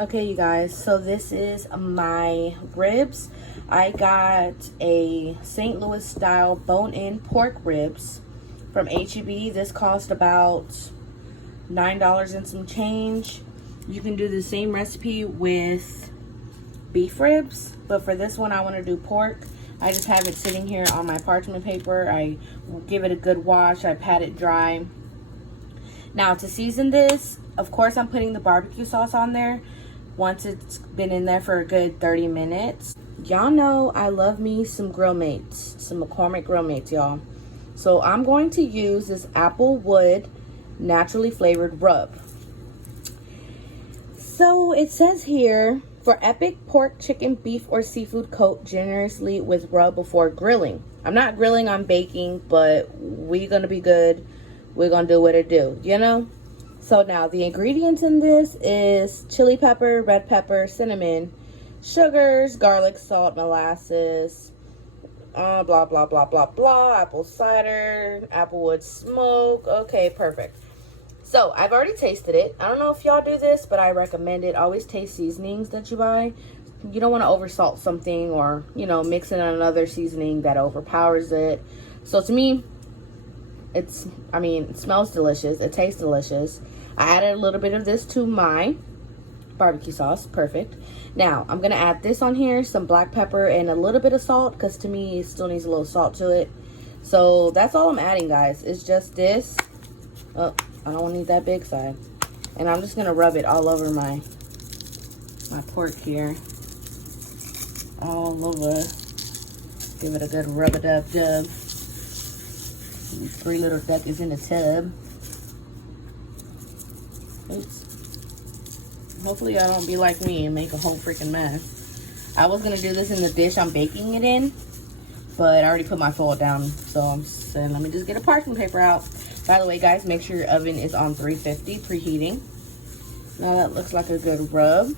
Okay, you guys, so this is my ribs. I got a St. Louis style bone-in pork ribs from HEB. This cost about $9 and some change. You can do the same recipe with beef ribs, but for this one I want to do pork. I just have it sitting here on my parchment paper. I give it a good wash. I pat it dry. Now to season this, of course I'm putting the barbecue sauce on there once it's been in there for a good 30 minutes. Y'all know I love me some Grill Mates, some McCormick Grill Mates, y'all. So I'm going to use this Applewood naturally flavored rub. So it says here, for epic pork, chicken, beef, or seafood, coat generously with rub before grilling. I'm not grilling, I'm baking, but we're gonna be good. We're gonna do what it do, you know? So now the ingredients in this is chili pepper, red pepper, cinnamon, sugars, garlic, salt, molasses, blah, blah, blah, blah, blah, apple cider, applewood smoke. Okay, perfect. So I've already tasted it. I don't know if y'all do this, but I recommend it. Always taste seasonings that you buy. You don't want to oversalt something or, you know, mix in another seasoning that overpowers it. So to me, it smells delicious. It tastes delicious. I added a little bit of this to my barbecue sauce. Perfect. Now, I'm going to add this on here, some black pepper and a little bit of salt, because to me, it still needs a little salt to it. So that's all I'm adding, guys. It's just this. Oh, I don't need that big side. And I'm just going to rub it all over my pork here. All over. Give it a good rub-a-dub-dub. 3 little duckies in the tub. Oops. Hopefully y'all don't be like me and make a whole freaking mess. I was going to do this in the dish I'm baking it in, but I already put my foil down. So I'm saying, let me just get a parchment paper out. By the way, guys, make sure your oven is on 350, preheating. Now that looks like a good rub.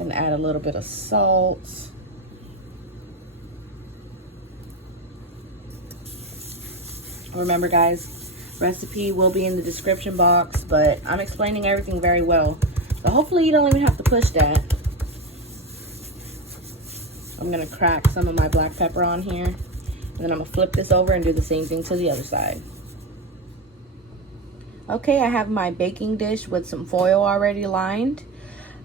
And add a little bit of salt. Remember, guys, recipe will be in the description box, but I'm explaining everything very well. So hopefully you don't even have to push that. I'm going to crack some of my black pepper on here. And then I'm going to flip this over and do the same thing to the other side. Okay, I have my baking dish with some foil already lined.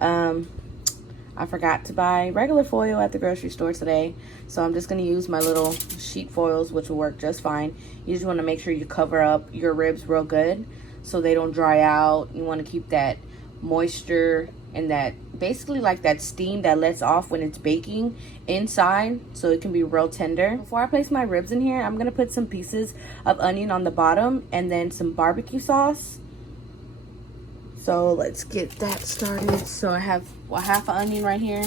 I forgot to buy regular foil at the grocery store today, so I'm just going to use my little sheet foils, which will work just fine. You just want to make sure you cover up your ribs real good so they don't dry out. You want to keep that moisture and that basically like that steam that lets off when it's baking inside, so it can be real tender. Before I place my ribs in here, I'm going to put some pieces of onion on the bottom and then some barbecue sauce. So let's get that started. So I have half an onion right here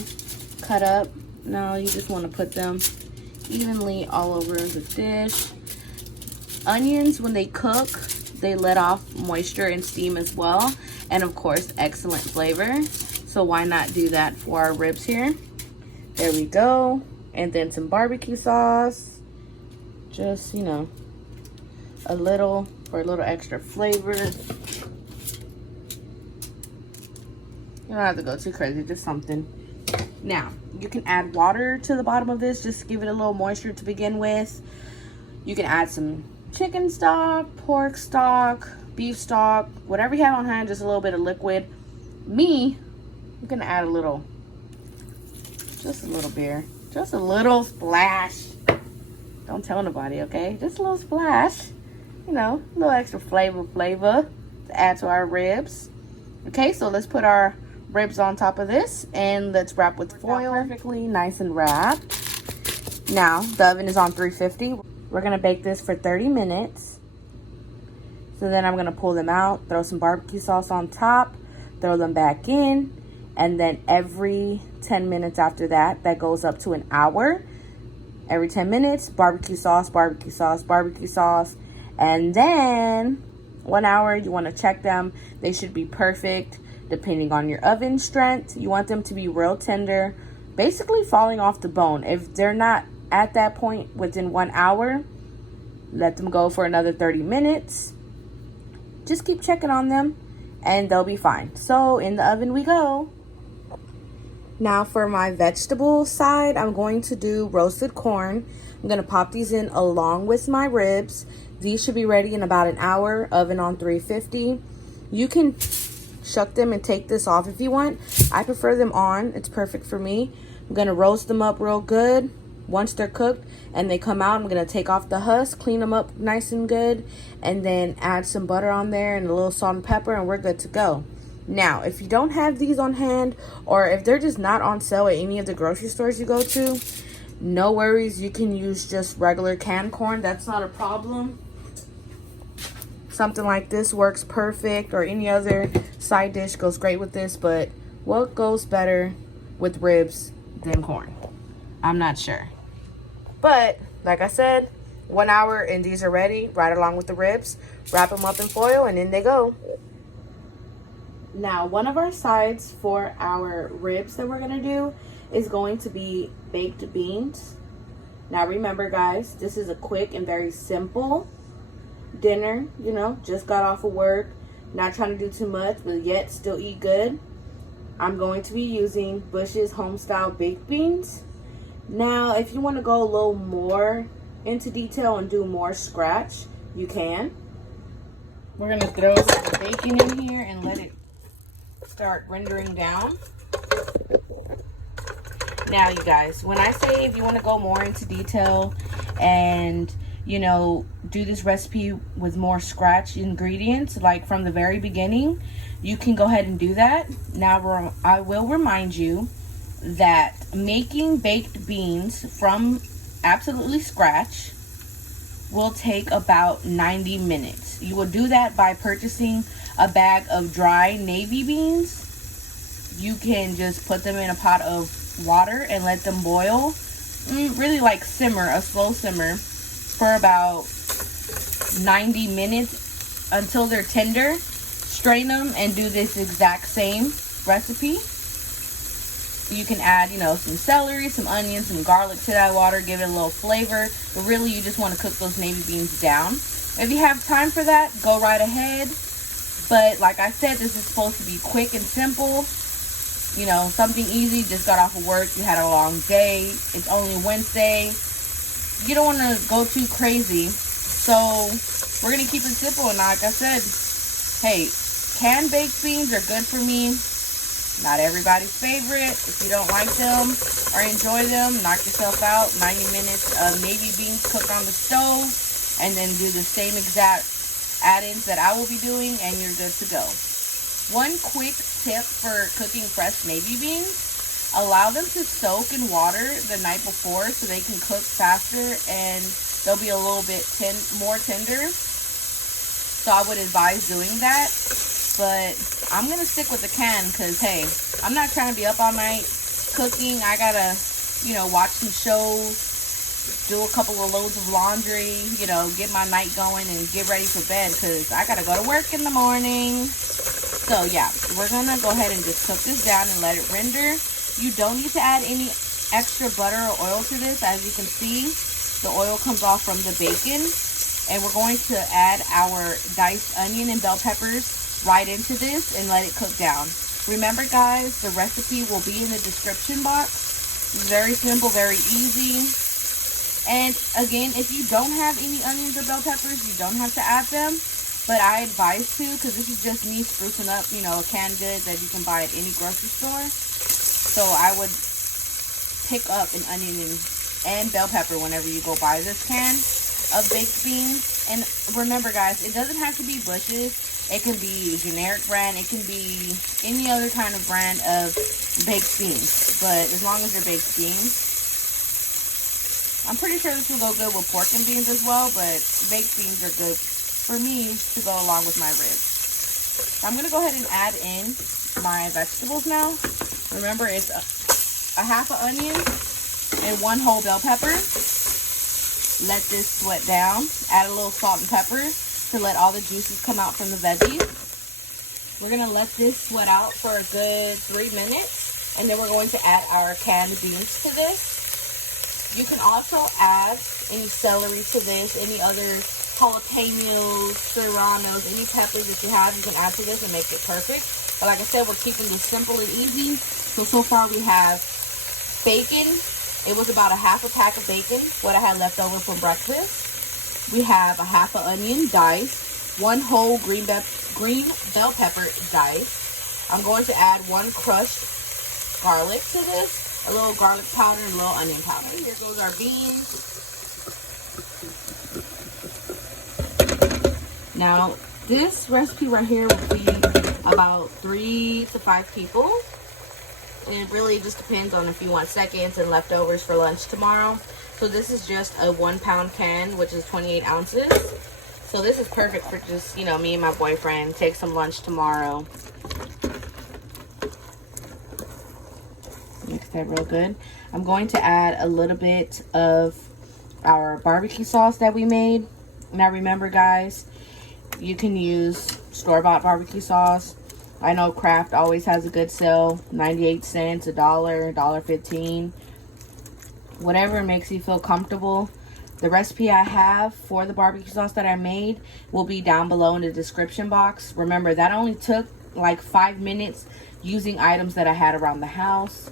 cut up. Now you just want to put them evenly all over the dish. Onions, when they cook, they let off moisture and steam as well, and of course excellent flavor. So why not do that for our ribs here? There we go. And then some barbecue sauce, just, you know, a little for a little extra flavor. You don't have to go too crazy, just something. Now, you can add water to the bottom of this, just to give it a little moisture to begin with. You can add some chicken stock, pork stock, beef stock, whatever you have on hand, just a little bit of liquid. I'm gonna add just a little beer, just a little splash. Don't tell nobody, okay? Just a little splash, you know, a little extra flavor to add to our ribs. Okay, so let's put our ribs on top of this and let's wrap with foil. Perfectly nice and wrapped. Now the oven is on 350. We're gonna bake this for 30 minutes. So then I'm gonna pull them out, throw some barbecue sauce on top, throw them back in, and then every 10 minutes after that, that goes up to an hour. Every 10 minutes, barbecue sauce, barbecue sauce, barbecue sauce. And then 1 hour, you wanna check them. They should be perfect depending on your oven strength. You want them to be real tender, basically falling off the bone. If they're not at that point within 1 hour, let them go for another 30 minutes. Just keep checking on them and they'll be fine. So in the oven we go. Now for my vegetable side, I'm going to do roasted corn. I'm going to pop these in along with my ribs. These should be ready in about an hour, oven on 350. You can shuck them and take this off if you want. I prefer them on. It's perfect for me. I'm going to roast them up real good. Once they're cooked and they come out, I'm going to take off the husk, clean them up nice and good, and then add some butter on there and a little salt and pepper, and we're good to go. Now, if you don't have these on hand, or if they're just not on sale at any of the grocery stores you go to, no worries. You can use just regular canned corn. That's not a problem. Something like this works perfect, or any other side dish goes great with this, but what goes better with ribs than corn? I'm not sure. But, like I said, 1 hour and these are ready, right along with the ribs. Wrap them up in foil and in they go. Now, one of our sides for our ribs that we're going to do is going to be baked beans. Now, remember, guys, this is a quick and very simple dinner. You know, just got off of work, not trying to do too much, but yet still eat good. I'm going to be using Bush's Homestyle baked beans. Now, if you want to go a little more into detail and do more scratch, you can. We're going to throw the bacon in here and let it start rendering down. Now, you guys, when I say if you want to go more into detail and, you know, do this recipe with more scratch ingredients, like from the very beginning, you can go ahead and do that. Now, I will remind you that making baked beans from absolutely scratch will take about 90 minutes. You will do that by purchasing a bag of dry navy beans. You can just put them in a pot of water and let them boil. Really like simmer, a slow simmer for about 90 minutes until they're tender. Strain them and do this exact same recipe. You can add, you know, some celery, some onions, some garlic to that water, give it a little flavor. But really, you just want to cook those navy beans down. If you have time for that, go right ahead. But like I said, this is supposed to be quick and simple. You know, something easy. Just got off of work. You had a long day. It's only Wednesday. You don't want to go too crazy. So we're going to keep it simple. And like I said, hey, canned baked beans are good for me. Not everybody's favorite. If you don't like them or enjoy them, knock yourself out. 90 minutes of navy beans cooked on the stove, and then do the same exact add-ins that I will be doing, and you're good to go. One quick tip for cooking fresh navy beans: allow them to soak in water the night before so they can cook faster and they'll be a little bit more tender. So I would advise doing that. But I'm going to stick with the can because, hey, I'm not trying to be up all night cooking. I got to, you know, watch some shows, do a couple of loads of laundry, you know, get my night going and get ready for bed because I got to go to work in the morning. So, yeah, we're going to go ahead and just cook this down and let it render. You don't need to add any extra butter or oil to this. As you can see, the oil comes off from the bacon. And we're going to add our diced onion and bell peppers right into this and let it cook down. Remember, guys, the recipe will be in the description box. Very simple, very easy. And again, if you don't have any onions or bell peppers, you don't have to add them. But I advise to, because this is just me sprucing up, you know, a canned good that you can buy at any grocery store. So I would pick up an onion and bell pepper whenever you go buy this can of baked beans. And remember, guys, it doesn't have to be Bush's. It can be generic brand. It can be any other kind of brand of baked beans. But as long as they're baked beans. I'm pretty sure this will go good with pork and beans as well. But baked beans are good for me to go along with my ribs. I'm going to go ahead and add in my vegetables now. Remember, it's a half an onion and 1 whole bell pepper. Let this sweat down. Add a little salt and pepper to let all the juices come out from the veggies. We're going to let this sweat out for a good 3 minutes. And then we're going to add our canned beans to this. You can also add any celery to this, any other jalapenos, serranos, any peppers that you have, you can add to this and make it perfect. But like I said, we're keeping this simple and easy. So far we have bacon. It was about a half a pack of bacon, what I had left over from breakfast. We have a half an onion diced, 1 whole green bell pepper diced. I'm going to add 1 crushed garlic to this, a little garlic powder and a little onion powder. Here goes our beans. Now, this recipe right here will feed about 3 to 5 people. And it really just depends on if you want seconds and leftovers for lunch tomorrow. So this is just a 1-pound can, which is 28 ounces. So this is perfect for just, you know, me and my boyfriend. Take some lunch tomorrow. Mix that real good. I'm going to add a little bit of our barbecue sauce that we made. Now remember, guys, you can use store-bought barbecue sauce. I know Kraft always has a good sale, 98 cents, $1, $1.15. Whatever makes you feel comfortable. The recipe I have for the barbecue sauce that I made will be down below in the description box. Remember, that only took like 5 minutes using items that I had around the house.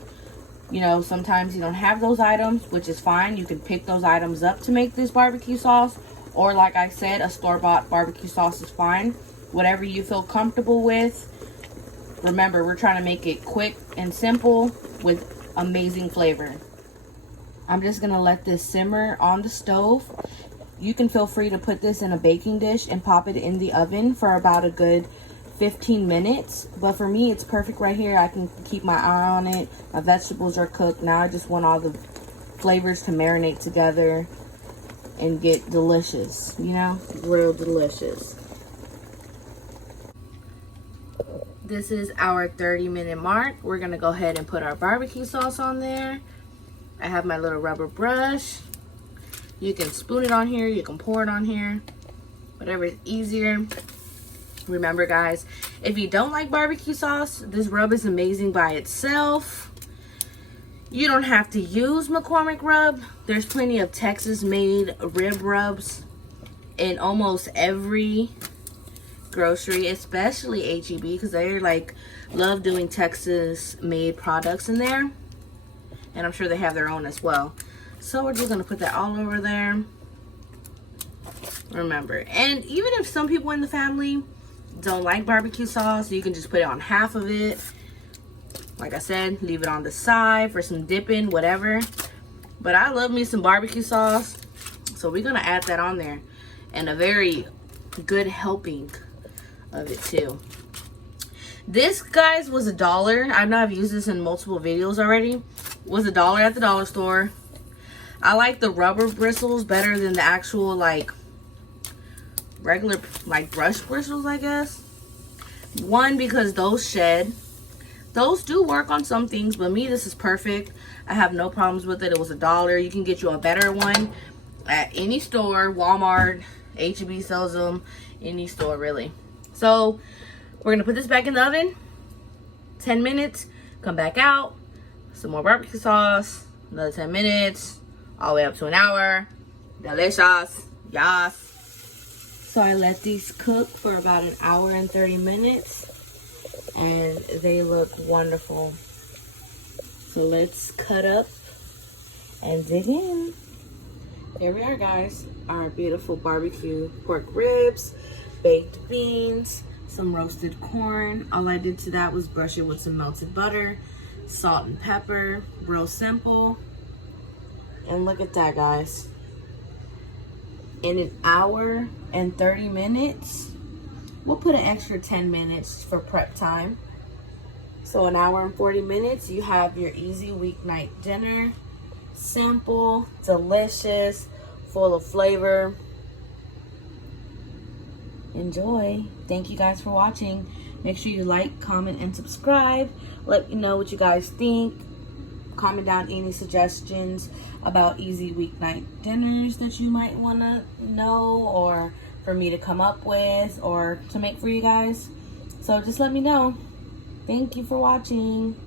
You know, sometimes you don't have those items, which is fine. You can pick those items up to make this barbecue sauce. Or like I said, a store-bought barbecue sauce is fine. Whatever you feel comfortable with. Remember, we're trying to make it quick and simple with amazing flavor. I'm just going to let this simmer on the stove. You can feel free to put this in a baking dish and pop it in the oven for about a good 15 minutes. But for me, it's perfect right here. I can keep my eye on it. My vegetables are cooked. Now I just want all the flavors to marinate together and get delicious, you know, real delicious. This is our 30-minute mark. We're gonna go ahead and put our barbecue sauce on there. I have my little rubber brush. You can spoon it on here, you can pour it on here, whatever is easier. Remember, guys, if you don't like barbecue sauce, this rub is amazing by itself. You don't have to use McCormick rub. There's plenty of Texas-made rib rubs in almost every grocery, especially HEB, because they like love doing Texas-made products in there. And I'm sure they have their own as well. So we're just gonna put that all over there. Remember, and even if some people in the family don't like barbecue sauce, you can just put it on half of it. Like I said, leave it on the side for some dipping, whatever. But I love me some barbecue sauce, so we're gonna add that on there. And a very good helping of it too. This, guys, was $1. I know I've used this in multiple videos already. Was $1 at the dollar store. I like the rubber bristles better than the actual like regular like brush bristles, I guess. One, because those shed. Those do work on some things, but me, this is perfect. I have no problems with it. It was $1. You can get you a better one at any store. Walmart, HEB sells them, any store really. So we're gonna put this back in the oven, 10 minutes, come back out, some more barbecue sauce, another 10 minutes, all the way up to an hour. Delicious, yes. So I let these cook for about an hour and 30 minutes, and they look wonderful. So let's cut up and dig in. Here we are, guys. Our beautiful barbecue pork ribs, baked beans, some roasted corn. All I did to that was brush it with some melted butter, salt and pepper. Real simple. And look at that, guys. In an hour and 30 minutes, we'll put an extra 10 minutes for prep time. So an hour and 40 minutes, you have your easy weeknight dinner. Simple, delicious, full of flavor. Enjoy. Thank you guys for watching. Make sure you like, comment, and subscribe. Let me know what you guys think. Comment down any suggestions about easy weeknight dinners that you might want to know, or for me to come up with, or to make for you guys. So just let me know. Thank you for watching.